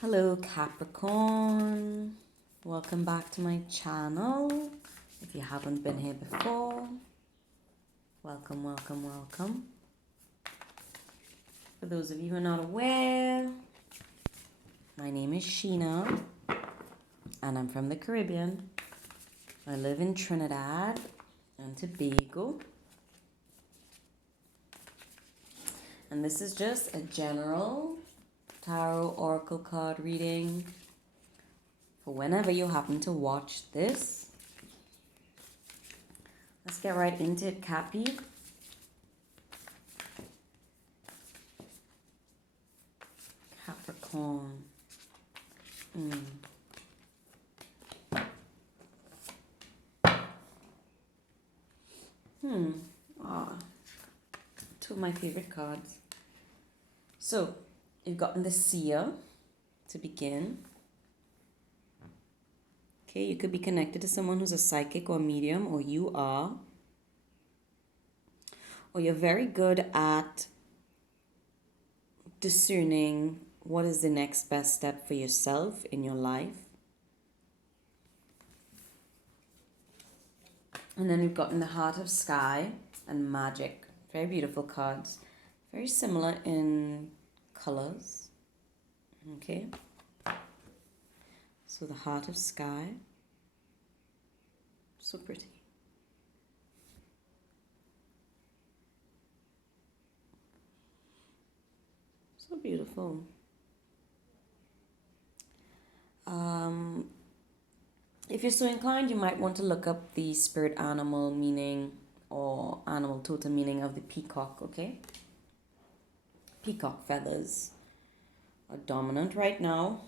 Hello Capricorn, welcome back to my channel. If you haven't been here before, welcome. For those of you who are not aware, my name is Sheena and I'm from the Caribbean. I live in Trinidad and Tobago. And this is just a general tarot oracle card reading for whenever you happen to watch this. Let's get right into it, Cappy. Capricorn. Two of my favorite cards. So, you've gotten the Seer to begin. Okay, you could be connected to someone who's a psychic or medium, or you are. Or you're very good at discerning what is the next best step for yourself in your life. And then we've gotten the Heart of Sky and Magic. Very beautiful cards. Very similar in colors. Okay. So the Heart of Sky. So pretty. So beautiful. If you're so inclined, you might want to look up the spirit animal meaning or animal totem meaning of the peacock, okay? Peacock feathers are dominant right now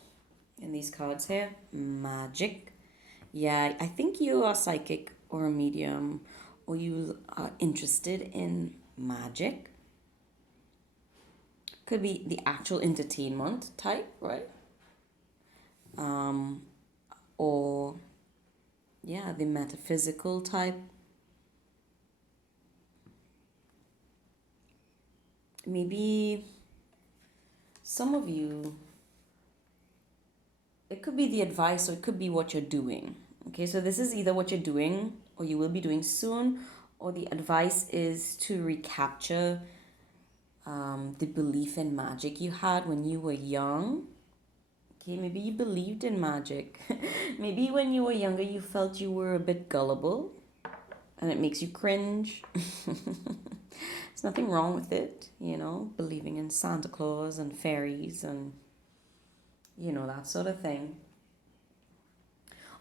in these cards here. Magic. Yeah, I think you are psychic or a medium, or you are interested in magic. Could be the actual entertainment type, right? Or yeah, the metaphysical type. Maybe some of you, it could be the advice or it could be what you're doing. Okay, so this is either what you're doing or you will be doing soon, or the advice is to recapture the belief in magic you had when you were young. Okay, maybe you believed in magic. Maybe when you were younger you felt you were a bit gullible and it makes you cringe. There's nothing wrong with it, believing in Santa Claus and fairies and, that sort of thing.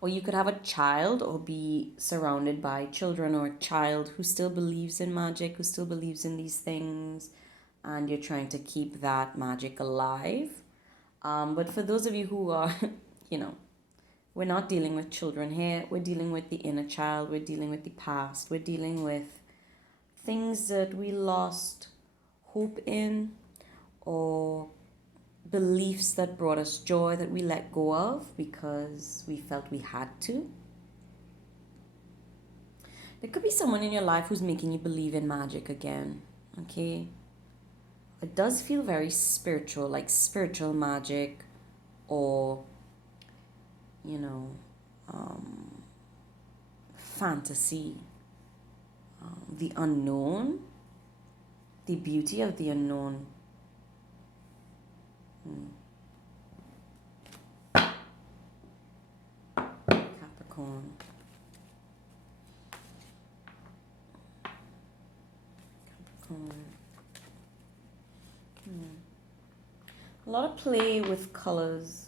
Or you could have a child or be surrounded by children or a child who still believes in magic, who still believes in these things, and you're trying to keep that magic alive. But for those of you who are, we're not dealing with children here. We're dealing with the inner child. We're dealing with the past. We're dealing with things that we lost hope in, or beliefs that brought us joy that we let go of because we felt we had to. There could be someone in your life who's making you believe in magic again, okay? It does feel very spiritual, like spiritual magic, or, fantasy, the unknown, the beauty of the unknown. Capricorn. Capricorn. A lot of play with colors.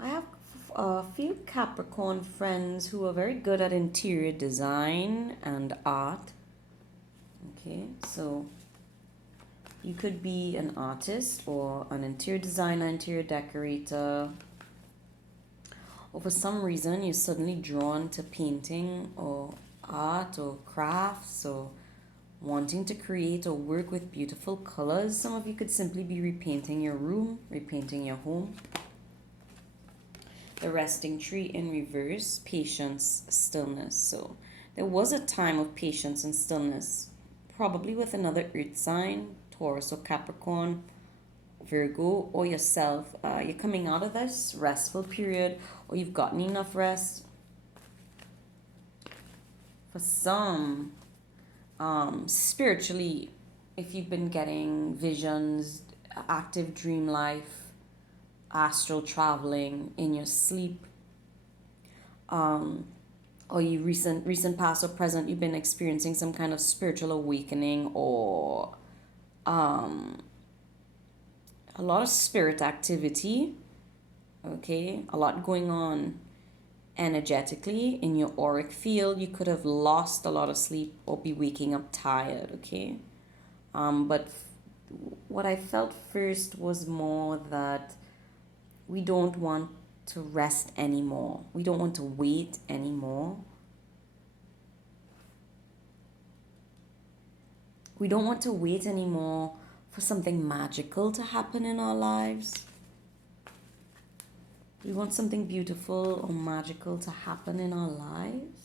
I have a few Capricorn friends who are very good at interior design and art. Okay, so you could be an artist or an interior designer, interior decorator, or for some reason you're suddenly drawn to painting or art or crafts or wanting to create or work with beautiful colors. Some of you could simply be repainting your room, repainting your home. The resting tree in reverse, patience, stillness. So there was a time of patience and stillness, probably with another earth sign, Taurus or Capricorn, Virgo, or yourself, you're coming out of this restful period, or you've gotten enough rest. For some, spiritually, if you've been getting visions, active dream life, astral traveling in your sleep, or you recent past or present, you've been experiencing some kind of spiritual awakening, or a lot of spirit activity, okay, a lot going on energetically in your auric field. You could have lost a lot of sleep or be waking up tired, okay? But what I felt first was more that we don't want to rest anymore. We don't want to wait anymore. We don't want to wait anymore for something magical to happen in our lives. We want something beautiful or magical to happen in our lives.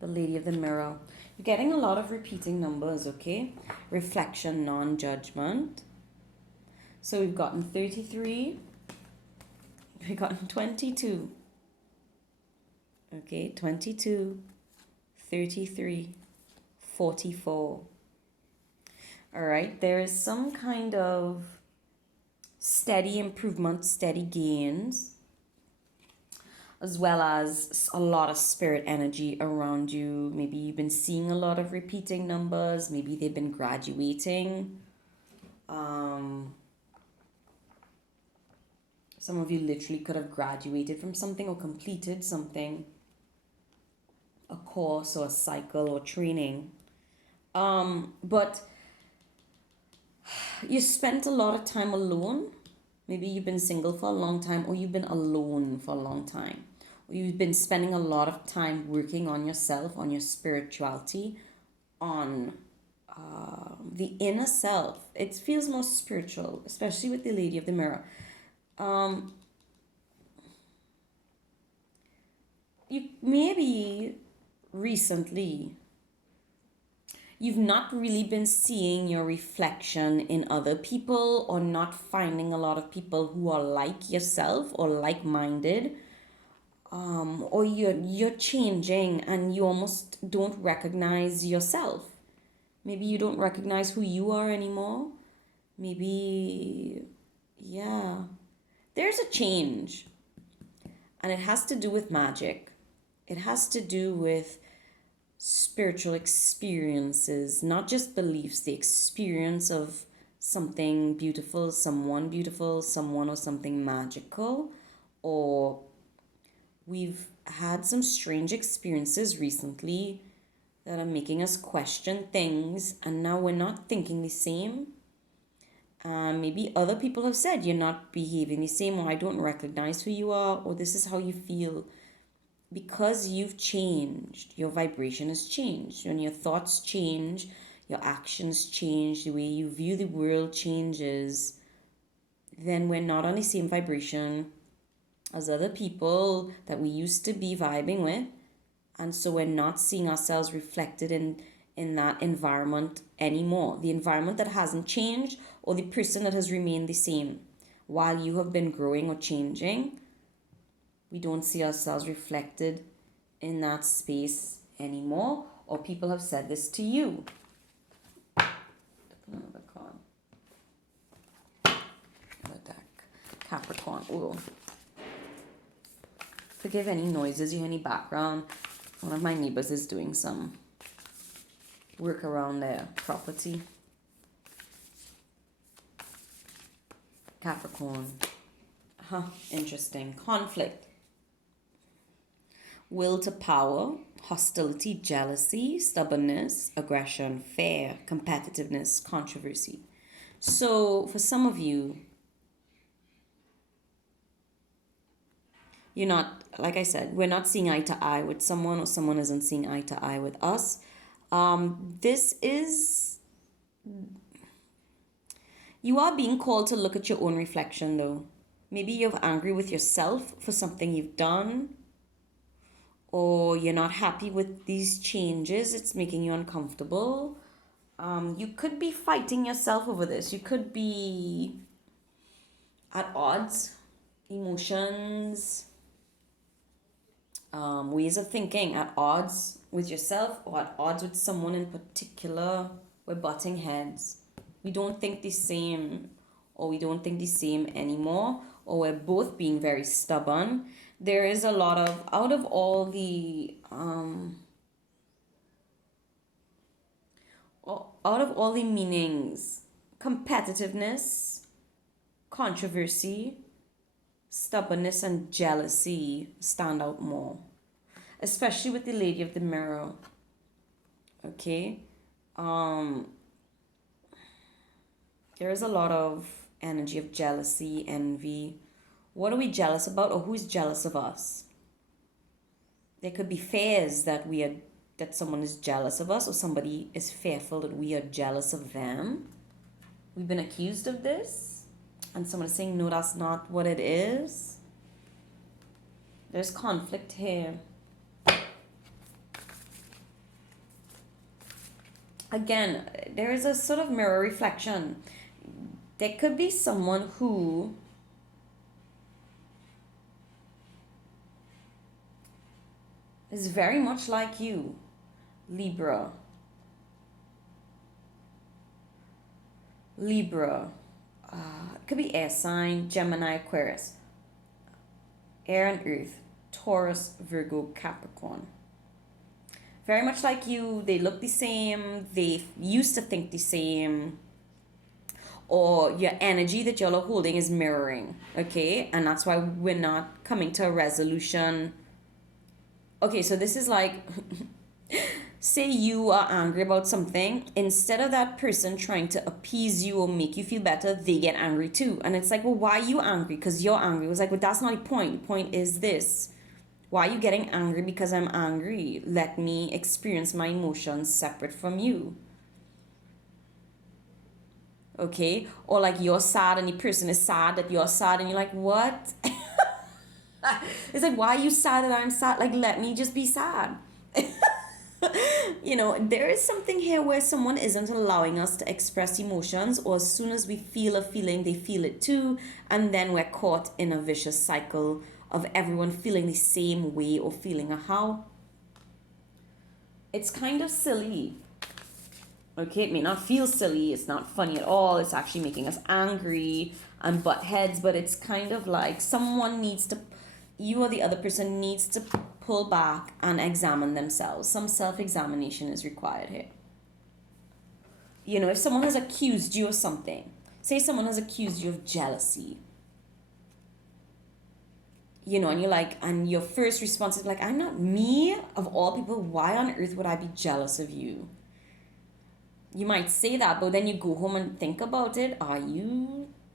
The Lady of the Mirror. You're getting a lot of repeating numbers, okay? Reflection, non-judgment. So we've gotten 33. We've gotten 22. Okay, 22, 33, 44. All right, there is some kind of steady improvement, steady gains, as well as a lot of spirit energy around you. Maybe you've been seeing a lot of repeating numbers. Maybe they've been graduating. Some of you literally could have graduated from something or completed something, a course or a cycle or training. But you spent a lot of time alone. Maybe you've been single for a long time, or you've been alone for a long time. Or you've been spending a lot of time working on yourself, on your spirituality, on the inner self. It feels more spiritual, especially with the Lady of the Mirror. You maybe recently you've not really been seeing your reflection in other people, or not finding a lot of people who are like yourself or like-minded, or you're changing and you almost don't recognize yourself. Maybe you don't recognize who you are anymore. Maybe, yeah, there's a change, and it has to do with magic. It has to do with spiritual experiences, not just beliefs, the experience of something beautiful, someone or something magical. Or we've had some strange experiences recently that are making us question things, and now we're not thinking the same. Maybe other people have said you're not behaving the same, or I don't recognize who you are, or this is how you feel. Because you've changed, your vibration has changed. When your thoughts change, your actions change, the way you view the world changes, then we're not on the same vibration as other people that we used to be vibing with. And so we're not seeing ourselves reflected in that environment anymore. The environment that hasn't changed, or the person that has remained the same while you have been growing or changing. We don't see ourselves reflected in that space anymore, or people have said this to you. Another card. Another deck. Capricorn. Ooh. Forgive any noises you hear in the background. One of my neighbors is doing some work around their property. Capricorn. Interesting. Conflict. Will to power, hostility, jealousy, stubbornness, aggression, fear, competitiveness, controversy. So for some of you, you're not, like I said, we're not seeing eye to eye with someone, or someone isn't seeing eye to eye with us. This is, you are being called to look at your own reflection though. Maybe you're angry with yourself for something you've done, or you're not happy with these changes, it's making you uncomfortable. You could be fighting yourself over this. You could be at odds, emotions, ways of thinking at odds with yourself or at odds with someone in particular. We're butting heads. We don't think the same, or we don't think the same anymore, or we're both being very stubborn. There is a lot of, out of all the meanings, competitiveness, controversy, stubbornness, and jealousy stand out more, especially with the Lady of the Mirror. Okay, there is a lot of energy of jealousy, envy. What are we jealous about, or who's jealous of us? There could be fears that someone is jealous of us, or somebody is fearful that we are jealous of them. We've been accused of this, and someone is saying, no, that's not what it is. There's conflict here. Again, there is a sort of mirror reflection. There could be someone who is very much like you, Libra. It could be air sign, Gemini, Aquarius, air and earth, Taurus, Virgo, Capricorn. Very much like you, they look the same, they used to think the same, or your energy that y'all are holding is mirroring, okay? And that's why we're not coming to a resolution. Okay, so this is like, say you are angry about something, instead of that person trying to appease you or make you feel better, they get angry too. And it's like, well, why are you angry? Because you're angry. It was like, well, that's not the point. The point is this. Why are you getting angry? Because I'm angry. Let me experience my emotions separate from you. Okay? Or like you're sad and the person is sad that you're sad and you're like, what? It's like, why are you sad that I'm sad? Like, let me just be sad. There is something here where someone isn't allowing us to express emotions, or as soon as we feel a feeling, they feel it too, and then we're caught in a vicious cycle of everyone feeling the same way or feeling a how. It's kind of silly. Okay, it may not feel silly, it's not funny at all, it's actually making us angry and butt heads, but it's kind of like you or the other person needs to pull back and examine themselves. Some self-examination is required here. If someone has accused you of something, say someone has accused you of jealousy, and you're like, and your first response is like, I'm not, me of all people, why on earth would I be jealous of you? You might say that, but then you go home and think about it.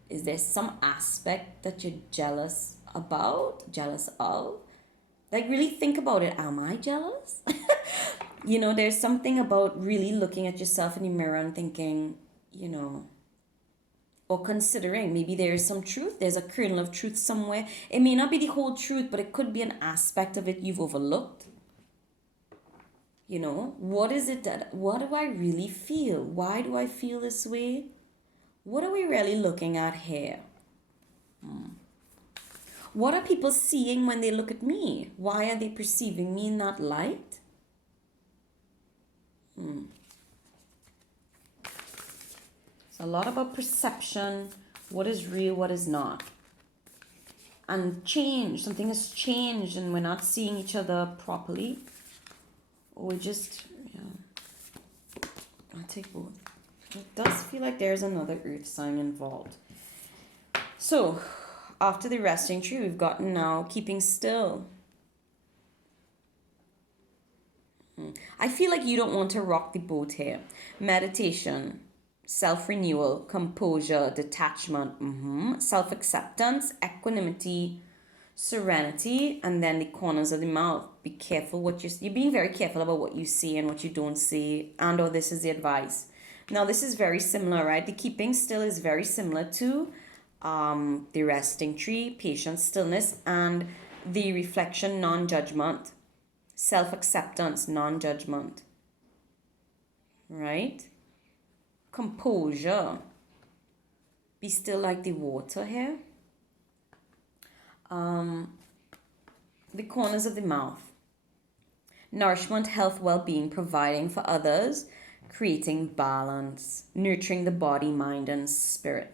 Is there some aspect that you're jealous of? Like, really think about it. Am I jealous? There's something about really looking at yourself in the mirror and thinking, or considering maybe there is some truth. There's a kernel of truth somewhere. It may not be the whole truth, but it could be an aspect of it you've overlooked. What do I really feel? Why do I feel this way? What are we really looking at here? What are people seeing when they look at me? Why are they perceiving me in that light? It's a lot about perception, what is real, what is not. And change, something has changed and we're not seeing each other properly. Or we just, I'll take both. It does feel like there's another earth sign involved. So, after the resting tree, we've gotten now keeping still. I feel like you don't want to rock the boat here. Meditation, self-renewal, composure, detachment, self-acceptance, equanimity, serenity, and then the corners of the mouth. Be careful you're being very careful about what you say and what you don't say, or this is the advice. Now, this is very similar, right? The keeping still is very similar to the resting tree, patience, stillness, and the reflection, non-judgment, self-acceptance, non-judgment, right? composure. Be still like the water here. The corners of the mouth. Nourishment, health, well-being, providing for others, creating balance, nurturing the body, mind, and spirit.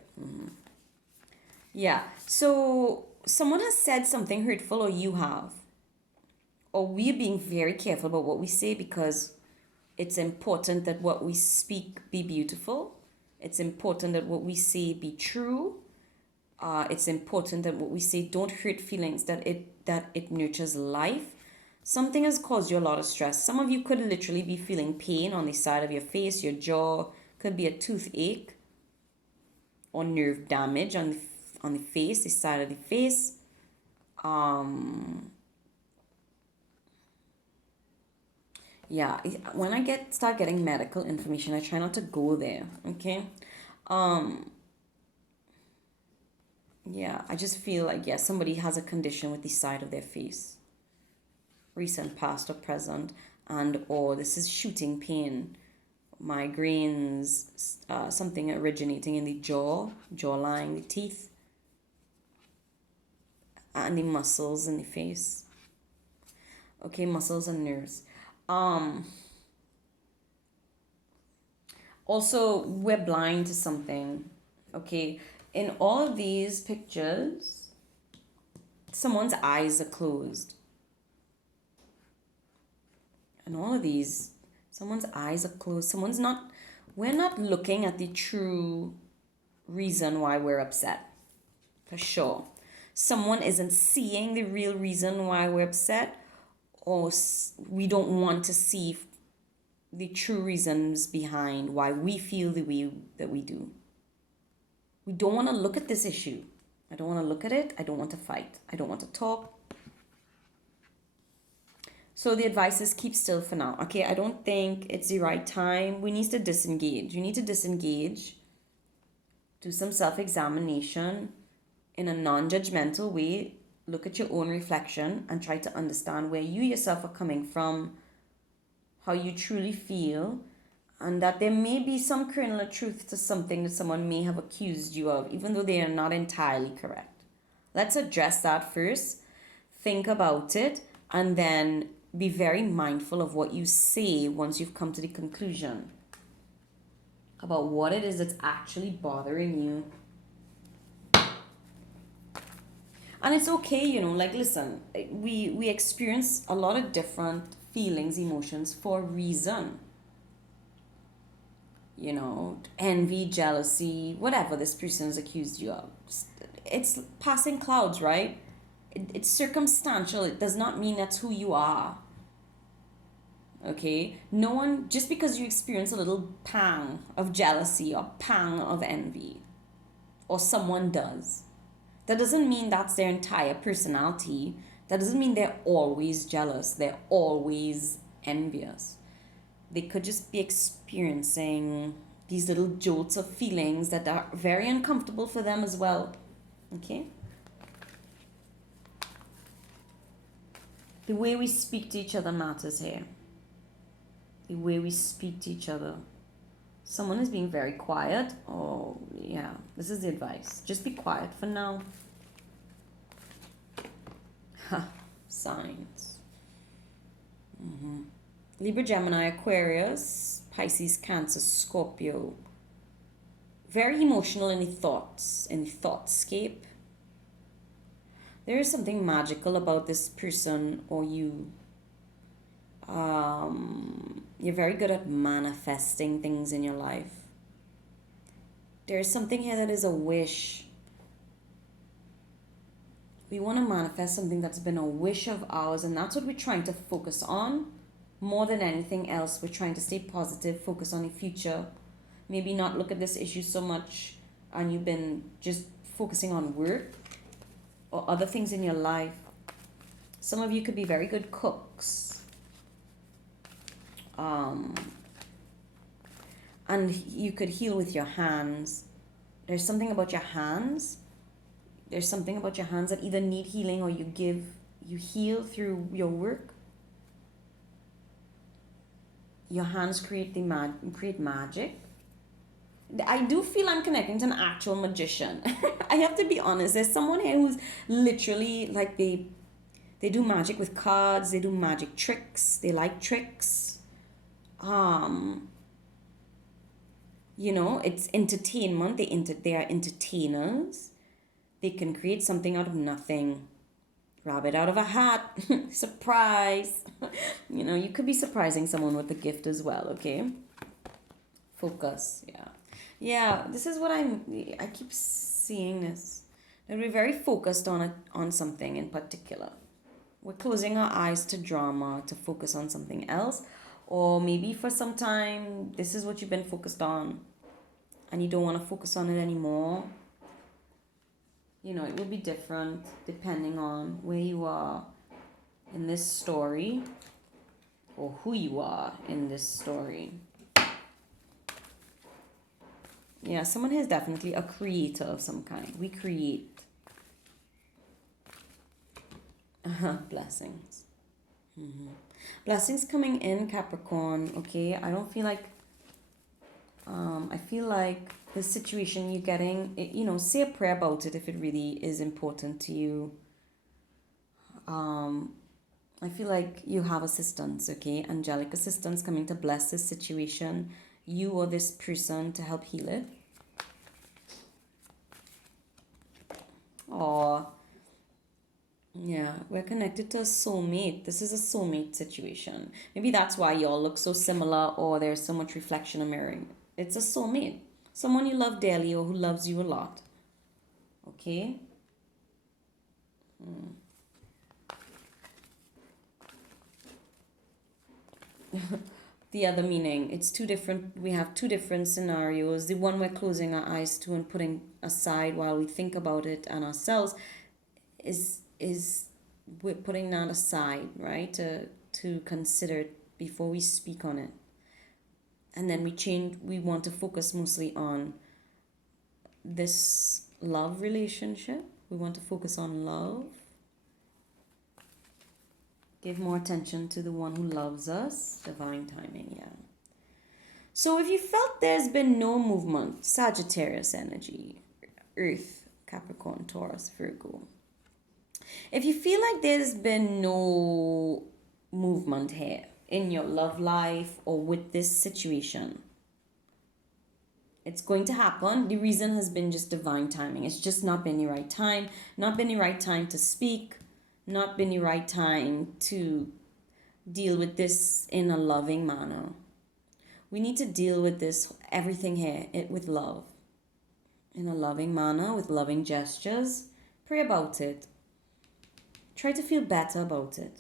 Yeah, so someone has said something hurtful, or you have, or we're being very careful about what we say, because it's important that what we speak be beautiful. It's important that what we say be true. It's important that what we say don't hurt feelings, that it nurtures life. Something has caused you a lot of stress. Some of you could literally be feeling pain on the side of your face, your jaw, could be a toothache or nerve damage on the face, the side of the face. Yeah, when I start getting medical information, I try not to go there, okay? Yeah, I just feel like, yeah, somebody has a condition with the side of their face, recent, past, or present, and or this is shooting pain, migraines, something originating in the jawline, the teeth, and the muscles in the face. Okay, muscles and nerves. Also, we're blind to something. Okay, in all of these pictures, someone's eyes are closed. In all of these, someone's eyes are closed. We're not looking at the true reason why we're upset. For sure. Someone isn't seeing the real reason why we're upset, or we don't want to see the true reasons behind why we feel the way that we do. We don't want to look at this issue. I don't want to look at it. I don't want to fight. I don't want to talk. So the advice is keep still for now. Okay, I don't think it's the right time. We need to disengage. You need to disengage. Do some self-examination in a non-judgmental way. Look at your own reflection and try to understand where you yourself are coming from, how you truly feel, and that there may be some kernel of truth to something that someone may have accused you of, even though they are not entirely correct. Let's address that first. Think about it, and then be very mindful of what you say once you've come to the conclusion about what it is that's actually bothering you. And it's okay, like, listen, we experience a lot of different feelings, emotions for a reason. Envy, jealousy, whatever this person has accused you of. It's passing clouds, right? It's circumstantial. It does not mean that's who you are. Okay? No one, just because you experience a little pang of jealousy or pang of envy, or someone does, that doesn't mean that's their entire personality. That doesn't mean they're always jealous. They're always envious. They could just be experiencing these little jolts of feelings that are very uncomfortable for them as well. Okay? The way we speak to each other matters here. The way we speak to each other. Someone is being very quiet. Oh, yeah. This is the advice. Just be quiet for now. Signs. Libra, Gemini, Aquarius, Pisces, Cancer, Scorpio. Very emotional in the thoughtscape. There is something magical about this person or you. You're very good at manifesting things in your life. There's something here that is a wish. We want to manifest something that's been a wish of ours, and that's what we're trying to focus on. More than anything else, we're trying to stay positive, focus on the future. Maybe not look at this issue so much, and you've been just focusing on work or other things in your life. Some of you could be very good cooks. And you could heal with your hands. There's something about your hands. There's something about your hands that either need healing or you heal through your work. Your hands create magic. I do feel I'm connecting to an actual magician. I have to be honest. There's someone here who's literally like they do magic with cards. They do magic tricks. They like tricks. Um, it's entertainment. They are entertainers. They can create something out of nothing. Rabbit out of a hat. Surprise. You could be surprising someone with a gift as well, okay? Focus, yeah. Yeah, this is what I keep seeing this. That we're very focused on something in particular. We're closing our eyes to drama to focus on something else. Or maybe for some time this is what you've been focused on and you don't want to focus on it anymore. It will be different depending on where you are in this story or who you are in this story. Yeah, someone here is definitely a creator of some kind. We create. Blessings. Blessings coming in, Capricorn. Okay, I don't feel like. I feel like the situation you're getting. Say a prayer about it if it really is important to you. I feel like you have assistance. Okay, angelic assistance coming to bless this situation. You or this person to help heal it. Or yeah, we're connected to a soulmate. This is a soulmate situation. Maybe that's why y'all look so similar or there's so much reflection and mirroring. It's a soulmate. Someone you love dearly or who loves you a lot. Okay? The other meaning, it's two different, we have two different scenarios. The one we're closing our eyes to and putting aside while we think about it and ourselves is we're putting that aside, right? To consider it before we speak on it. And then we want to focus mostly on this love relationship. We want to focus on love. Give more attention to the one who loves us. Divine timing, yeah. So if you felt there's been no movement, Sagittarius energy, Earth, Capricorn, Taurus, Virgo. If you feel like there's been no movement here in your love life or with this situation, it's going to happen. The reason has been just divine timing. It's just not been the right time, not been the right time to speak, not been the right time to deal with this in a loving manner. We need to deal with this, everything here, with love. In a loving manner, with loving gestures. Pray about it. Try to feel better about it.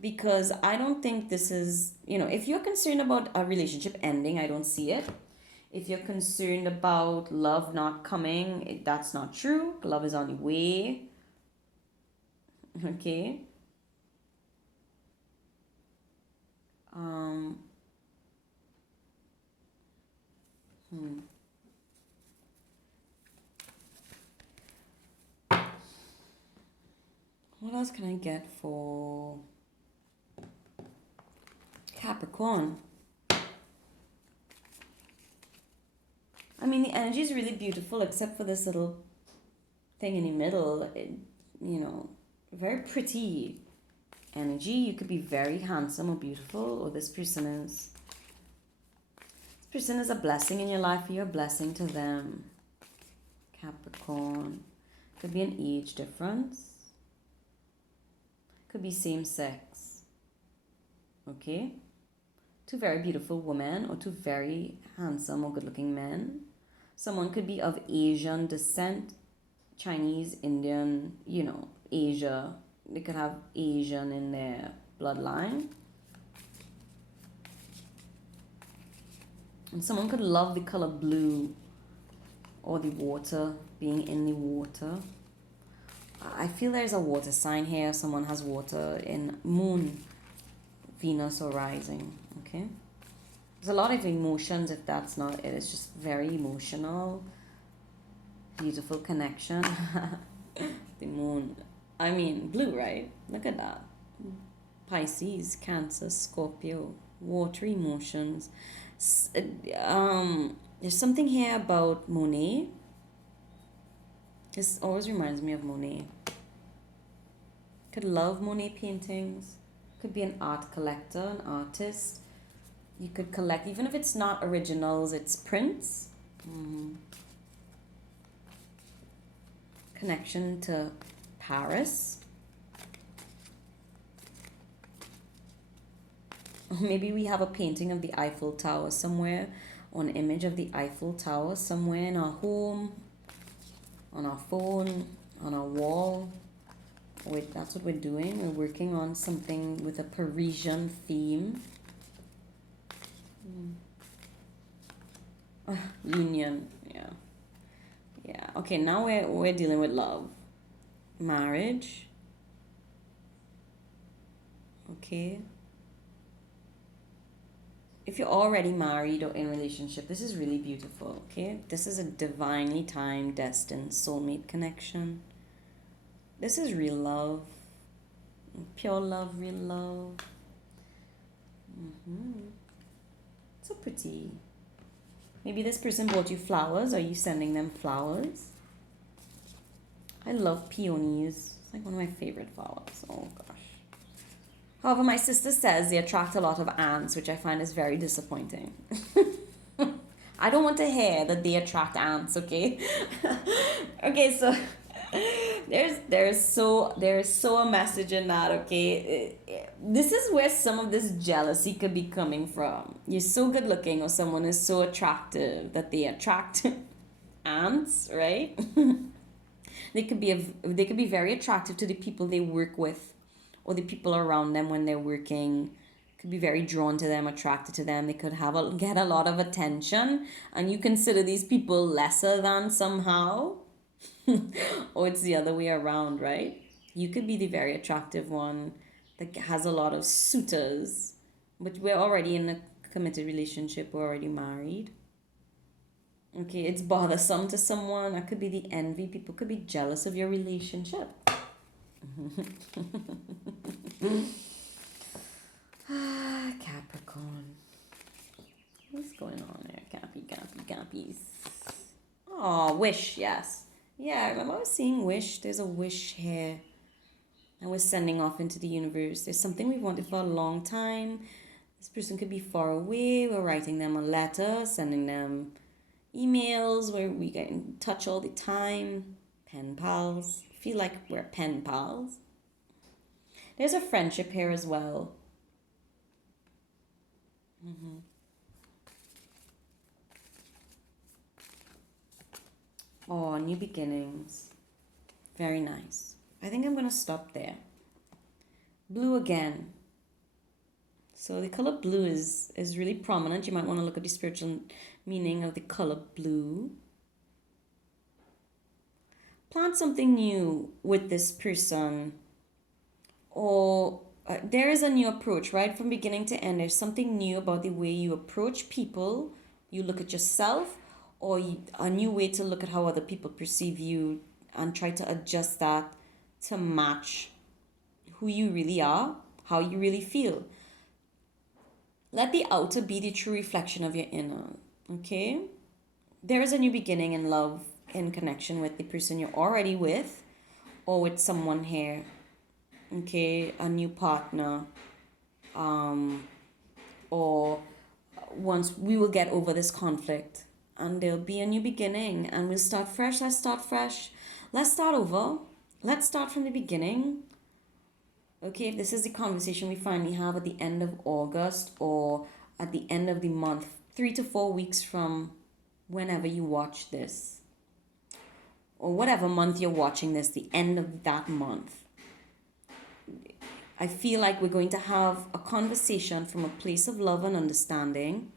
Because I don't think this is, if you're concerned about a relationship ending, I don't see it. If you're concerned about love not coming, that's not true. Love is on the way. Okay. What else can I get for Capricorn? I mean, the energy is really beautiful except for this little thing in the middle. Very pretty energy. You could be very handsome or beautiful, or this person is a blessing in your life, or you're a blessing to them. Capricorn. Could be an age difference. Could be same sex. Okay? Two very beautiful women or two very handsome or good looking men. Someone could be of Asian descent, Chinese, Indian, Asia. They could have Asian in their bloodline. And someone could love the color blue or the water, being in the water. I feel there's a water sign here. Someone has water in moon, Venus, or rising. Okay? There's a lot of emotions if that's not it. It's just very emotional. Beautiful connection. The moon. I mean, blue, right? Look at that. Pisces, Cancer, Scorpio. Water emotions. There's something here about Monet. This always reminds me of Monet. Could love Monet paintings. Could be an art collector, an artist. You could collect, even if it's not originals, it's prints. Connection to Paris. Or maybe we have a painting of the Eiffel Tower somewhere, or an image of the Eiffel Tower somewhere in our home, on our phone, on our wall. Wait, that's what we're doing. We're working on something with a Parisian theme. Union, yeah. Yeah. Okay, now we're dealing with love. Marriage. Okay. If you're already married or in a relationship, this is really beautiful, okay? This is a divinely timed, destined soulmate connection. This is real love. Pure love, real love. So pretty. Maybe this person bought you flowers. Are you sending them flowers? I love peonies. It's like one of my favorite flowers. Oh gosh. However, my sister says they attract a lot of ants, which I find is very disappointing. I don't want to hear that they attract ants, okay? Okay, so there's so a message in that, okay? This is where some of this jealousy could be coming from. You're so good looking, or someone is so attractive that they attract ants, right? They could be very attractive to the people they work with, or the people around them when they're working. Could be very drawn to them, attracted to them. They could get a lot of attention, and you consider these people lesser than somehow. Or it's the other way around, right? You could be the very attractive one that has a lot of suitors, but we're already in a committed relationship, we're already married. Okay, it's bothersome to someone. That could be the envy. People could be jealous of your relationship. Capricorn. What's going on there? Cappies. Oh, wish, yes. Yeah, I remember I was seeing wish. There's a wish here. And we're sending off into the universe. There's something we've wanted for a long time. This person could be far away. We're writing them a letter, sending them emails where we get in touch all the time. Pen pals. Feel like we're pen pals. There's a friendship here as well. Oh, new beginnings. Very nice. I think I'm going to stop there. Blue again. So the color blue is really prominent. You might want to look at the spiritual meaning of the color blue. Plant something new with this person. Or there is a new approach, right? From beginning to end, there's something new about the way you approach people. You look at yourself, or a new way to look at how other people perceive you, and try to adjust that to match who you really are, how you really feel. Let the outer be the true reflection of your inner, okay? There is a new beginning in love, in connection with the person you're already with, or with someone here, okay? A new partner, or once we will get over this conflict, and there'll be a new beginning, and we'll start fresh. Let's start fresh. Let's start over. Let's start from the beginning. Okay, if this is the conversation we finally have at the end of August, or at the end of the month, 3 to 4 weeks from whenever you watch this, or whatever month you're watching this, the end of that month, I feel like we're going to have a conversation from a place of love and understanding,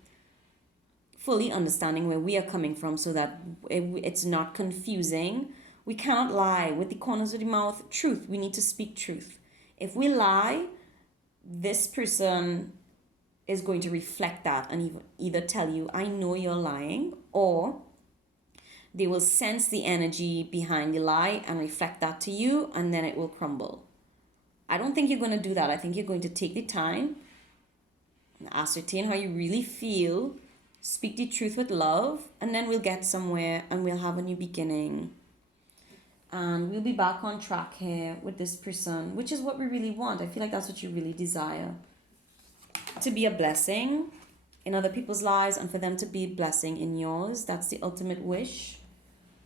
fully understanding where we are coming from, so that it's not confusing. We cannot lie with the corners of the mouth. Truth, we need to speak truth. If we lie, this person is going to reflect that and either tell you, I know you're lying, or they will sense the energy behind the lie and reflect that to you, and then it will crumble. I don't think you're going to do that. I think you're going to take the time and ascertain how you really feel, speak the truth with love, and then we'll get somewhere and we'll have a new beginning. And we'll be back on track here with this person, which is what we really want. I feel like that's what you really desire. To be a blessing in other people's lives and for them to be a blessing in yours. That's the ultimate wish.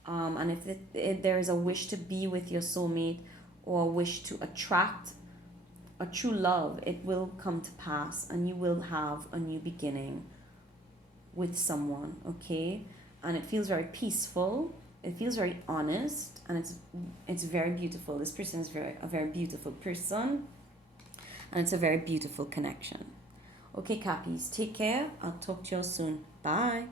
And if there is a wish to be with your soulmate or a wish to attract a true love, it will come to pass and you will have a new beginning with someone, okay? And it feels very peaceful. It feels very honest, and it's very beautiful. This person is a very beautiful person, and it's a very beautiful connection. Okay, Cappies, take care. I'll talk to you all soon. Bye.